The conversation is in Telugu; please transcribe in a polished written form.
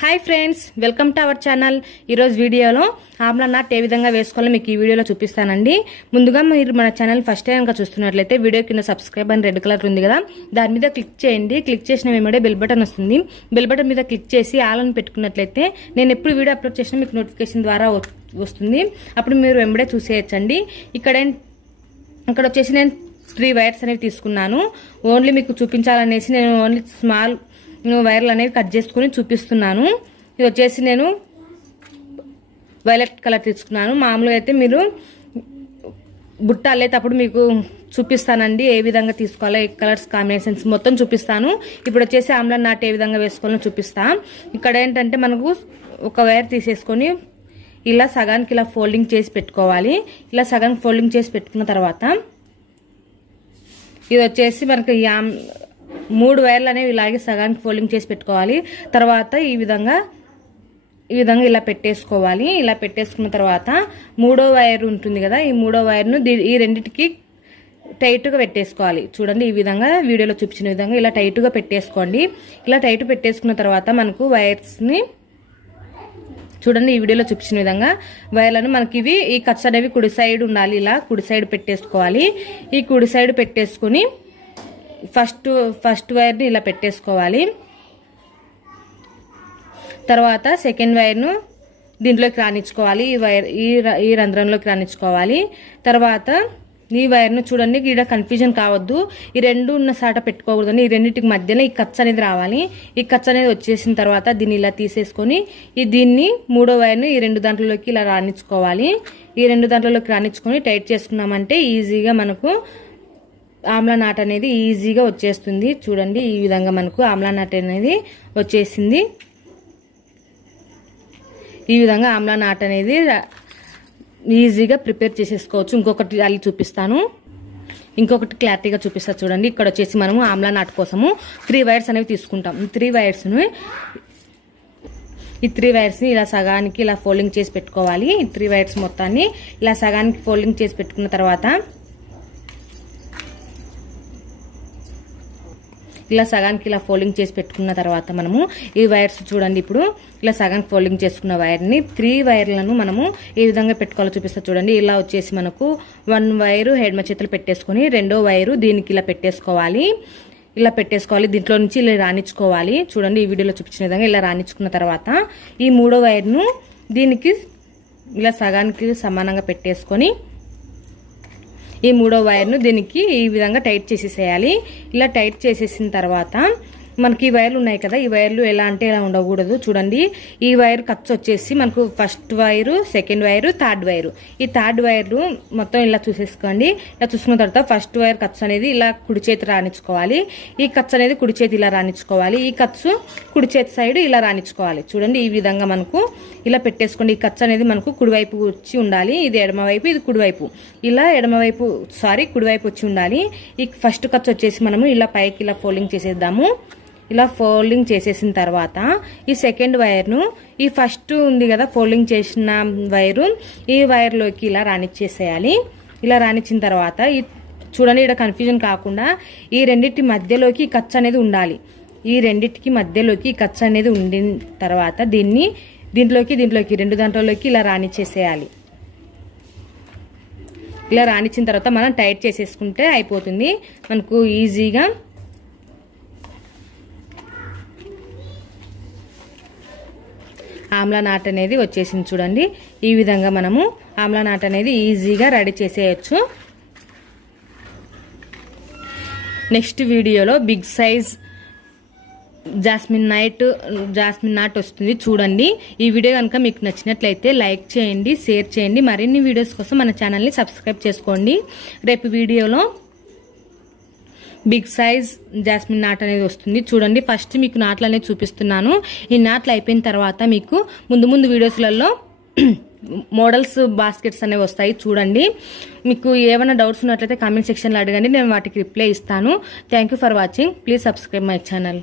Hi friends, welcome to our channel. ఈరోజు వీడియోలో ఆమ్లా నాట్ ఏ విధంగా వేసుకోవాలో మీకు ఈ వీడియోలో చూపిస్తానండి. ముందుగా మీరు మన ఛానల్ ఫస్ట్ టైం చూస్తున్నట్లయితే వీడియో కింద సబ్స్క్రైబ్ అని రెడ్ కలర్ ఉంది కదా, దాని మీద క్లిక్ చేయండి. క్లిక్ చేసిన వెంబడే బెల్ బటన్ వస్తుంది. బెల్ బటన్ మీద క్లిక్ చేసి ఆల్ అని పెట్టుకున్నట్లయితే నేను ఎప్పుడు వీడియో అప్లోడ్ చేసినా మీకు నోటిఫికేషన్ ద్వారా వస్తుంది. అప్పుడు మీరు వెంబడే చూసేయచ్చండి. ఇక్కడ వచ్చేసి నేను 3 వైర్స్ అనేవి తీసుకున్నాను. ఓన్లీ మీకు చూపించాలనేసి నేను ఓన్లీ స్మాల్ వైర్లు అనేవి కట్ చేసుకుని చూపిస్తున్నాను. ఇది వచ్చేసి నేను వైలెట్ కలర్ తీసుకున్నాను. మామూలుగా అయితే మీరు బుట్ట అల్లేటప్పుడు మీకు చూపిస్తానండి ఏ విధంగా తీసుకోవాలో, ఏ కలర్స్ కాంబినేషన్స్ మొత్తం చూపిస్తాను. ఇప్పుడు వచ్చేసి ఆమ్లా నాట్ ఏ విధంగా వేసుకోవాలో చూపిస్తా. ఇక్కడ ఏంటంటే మనకు ఒక వైర్ తీసేసుకొని ఇలా సగానికి ఇలా ఫోల్డింగ్ చేసి పెట్టుకోవాలి. ఇలా సగానికి ఫోల్డింగ్ చేసి పెట్టుకున్న తర్వాత ఇది వచ్చేసి మనకి 3 వైర్లు అనేవి ఇలాగే సగానికి ఫోల్డింగ్ చేసి పెట్టుకోవాలి. తర్వాత ఈ విధంగా ఇలా పెట్టేసుకోవాలి. ఇలా పెట్టేసుకున్న తర్వాత 3వ వైర్ ఉంటుంది కదా, ఈ 3వ వైర్ను ఈ రెండింటికి టైట్గా పెట్టేసుకోవాలి. చూడండి, ఈ విధంగా వీడియోలో చూపించిన విధంగా ఇలా టైట్గా పెట్టేసుకోండి. ఇలా టైట్ పెట్టేసుకున్న తర్వాత మనకు వైర్స్ని చూడండి, ఈ వీడియోలో చూపించిన విధంగా వైర్లను మనకి ఈ కట్స్ అనేవి కుడి సైడ్ ఉండాలి. ఇలా కుడి సైడ్ పెట్టేసుకోవాలి. ఈ కుడి సైడ్ పెట్టేసుకుని ఫస్ట్ వైర్ని ఇలా పెట్టేసుకోవాలి. తర్వాత సెకండ్ వైర్ను దీంట్లోకి రానిచ్చుకోవాలి. ఈ రంధ్రంలోకి రానిచ్చుకోవాలి. తర్వాత ఈ వైర్ను చూడండి, ఇక్కడ కన్ఫ్యూజన్ కావద్దు. ఈ రెండు ఉన్న సాట పెట్టుకోకూడదని, ఈ రెండింటికి మధ్యలో ఈ కట్స్ అనేది రావాలి. ఈ కట్స్ అనేది వచ్చేసిన తర్వాత దీన్ని ఇలా తీసేసుకొని దీన్ని 3వ వైర్ను ఈ 2 దాంట్లోకి ఇలా రానిచ్చుకోవాలి. ఈ 2 దాంట్లోకి రానిచ్చుకొని టైట్ చేసుకున్నామంటే ఈజీగా మనకు ఆమ్లా నాట్ అనేది ఈజీగా వచ్చేస్తుంది. చూడండి, ఈ విధంగా మనకు ఆమ్లా నాట్ అనేది వచ్చేసింది. ఈ విధంగా ఆమ్లా నాట్ అనేది ఈజీగా ప్రిపేర్ చేసేసుకోవచ్చు. ఇంకొకటి అల్లి చూపిస్తాను, ఇంకొకటి క్లారిటీగా చూపిస్తాను. చూడండి, ఇక్కడ వచ్చేసి మనము ఆమ్లా నాట్ కోసము 3 వైర్స్ అనేవి తీసుకుంటాం. ఈ 3 వైర్స్ని ఇలా సగానికి ఇలా ఫోల్డింగ్ చేసి పెట్టుకోవాలి. ఈ 3 వైర్స్ మొత్తాన్ని ఇలా సగానికి ఫోల్డింగ్ చేసి పెట్టుకున్న తర్వాత ఇలా సగానికి ఇలా ఫోల్డింగ్ చేసి పెట్టుకున్న తర్వాత మనము ఈ వైర్స్ చూడండి, ఇప్పుడు ఇలా సగానికి ఫోల్డింగ్ చేసుకున్న వైర్ని 3 వైర్లను మనము ఏ విధంగా పెట్టుకోవాలో చూపిస్తా. చూడండి, ఇలా వచ్చేసి మనకు 1 వైరు హెడ్ చేతులు పెట్టేసుకొని 2వ వైరు దీనికి ఇలా పెట్టేసుకోవాలి. దీంట్లో నుంచి ఇలా రానిచ్చుకోవాలి. చూడండి, ఈ వీడియోలో చూపించిన విధంగా ఇలా రానిచ్చుకున్న తర్వాత ఈ 3వ వైర్ను దీనికి ఇలా సగానికి సమానంగా పెట్టేసుకొని ఈ 3వ వైర్ను దీనికి ఈ విధంగా టైట్ చేసేసేయాలి. ఇలా టైట్ చేసేసిన తర్వాత మనకి ఈ వైర్లు ఉన్నాయి కదా, ఈ వైర్లు ఎలా అంటే ఎలా ఉండకూడదు. చూడండి, ఈ వైర్ కట్స్ వచ్చేసి మనకు first wire, second wire, third wire. ఈ థర్డ్ వైర్లు మొత్తం ఇలా చూసేసుకోండి. ఇలా చూసుకున్న తర్వాత ఫస్ట్ వైర్ కట్స్ అనేది ఇలా కుడి చేతి రానిచ్చుకోవాలి. ఈ కట్స్ అనేది కుడి చేతి ఇలా రానిచ్చుకోవాలి. ఈ కట్స్ కుడి చేతి సైడ్ ఇలా రానిచ్చుకోవాలి. చూడండి, ఈ విధంగా మనకు ఇలా పెట్టేసుకోండి. ఈ కట్స్ అనేది మనకు కుడివైపు వచ్చి ఉండాలి. ఇది ఎడమవైపు, ఇది కుడివైపు. ఇలా కుడివైపు వచ్చి ఉండాలి. ఈ ఫస్ట్ కట్స్ వచ్చేసి మనము ఇలా పైకి ఇలా ఫోల్డింగ్ చేసేద్దాము. ఇలా ఫోల్డింగ్ చేసేసిన తర్వాత ఈ సెకండ్ వైర్ను ఈ ఫస్ట్ ఉంది కదా ఫోల్డింగ్ చేసిన వైరు, ఈ వైర్లోకి ఇలా రానిచ్చేసేయాలి. ఇలా రానిచ్చిన తర్వాత చూడండి, ఇక్కడ కన్ఫ్యూజన్ కాకుండా ఈ రెండింటి మధ్యలోకి కట్స్ అనేది ఉండాలి. ఈ రెండింటికి మధ్యలోకి కట్స్ అనేది ఉండిన తర్వాత దీంట్లోకి 2 దాంట్లోకి ఇలా రానిచ్చేసేయాలి. ఇలా రానిచ్చిన తర్వాత మనం టైట్ చేసేసుకుంటే అయిపోతుంది. మనకు ఈజీగా ఆమ్లా నాట్ అనేది వచ్చేసింది. చూడండి, ఈ విధంగా మనము ఆమ్లా నాట్ అనేది ఈజీగా రెడీ చేసేయచ్చు. నెక్స్ట్ వీడియోలో బిగ్ సైజ్ జాస్మిన్ నాట్ వస్తుంది. చూడండి, ఈ వీడియో కనుక మీకు నచ్చినట్లయితే లైక్ చేయండి, షేర్ చేయండి. మరిన్ని వీడియోస్ కోసం మన ఛానల్ని సబ్స్క్రైబ్ చేసుకోండి. రేపు వీడియోలో బిగ్ సైజ్ జాస్మిన్ నాట్ అనేది వస్తుంది. చూడండి, ఫస్ట్ మీకు నాట్లు అనేది చూపిస్తున్నాను. ఈ నాట్లు అయిపోయిన తర్వాత మీకు ముందు వీడియోస్లలో మోడల్స్ బాస్కెట్స్ అనేవి వస్తాయి. చూడండి, మీకు ఏమైనా డౌట్స్ ఉన్నట్లయితే కామెంట్ సెక్షన్లో అడగండి, నేను వాటికి రిప్లై ఇస్తాను. Thank you for watching. Please subscribe my channel.